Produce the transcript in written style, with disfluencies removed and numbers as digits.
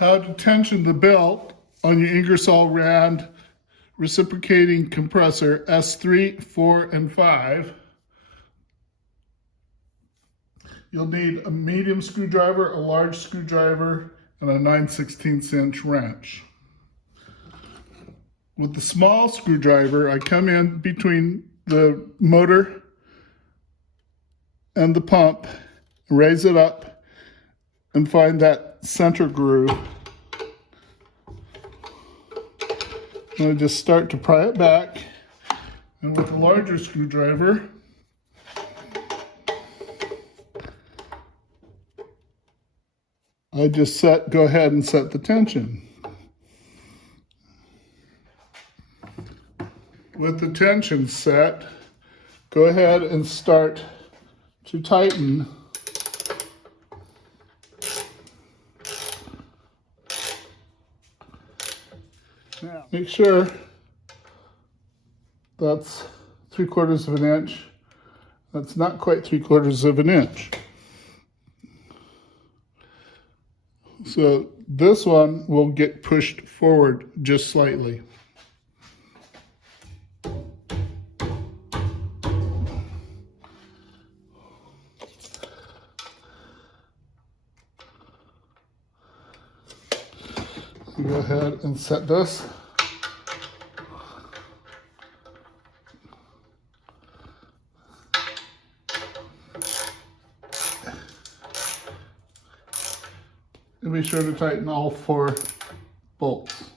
how to tension the belt on your Ingersoll Rand reciprocating compressor S3, 4, and 5. You'll need a medium screwdriver, a large screwdriver, and a 9/16 inch wrench. With the small screwdriver, I come in between the motor and the pump, raise it up, and find that center groove. And I just start to pry it back, and with a larger screwdriver, I just go ahead and set the tension. With the tension set, go ahead and start to tighten. Now, make sure that's 3/4 of an inch. That's not quite 3/4 of an inch. So this one will get pushed forward just slightly. Go ahead and set this. And be sure to tighten all 4 bolts.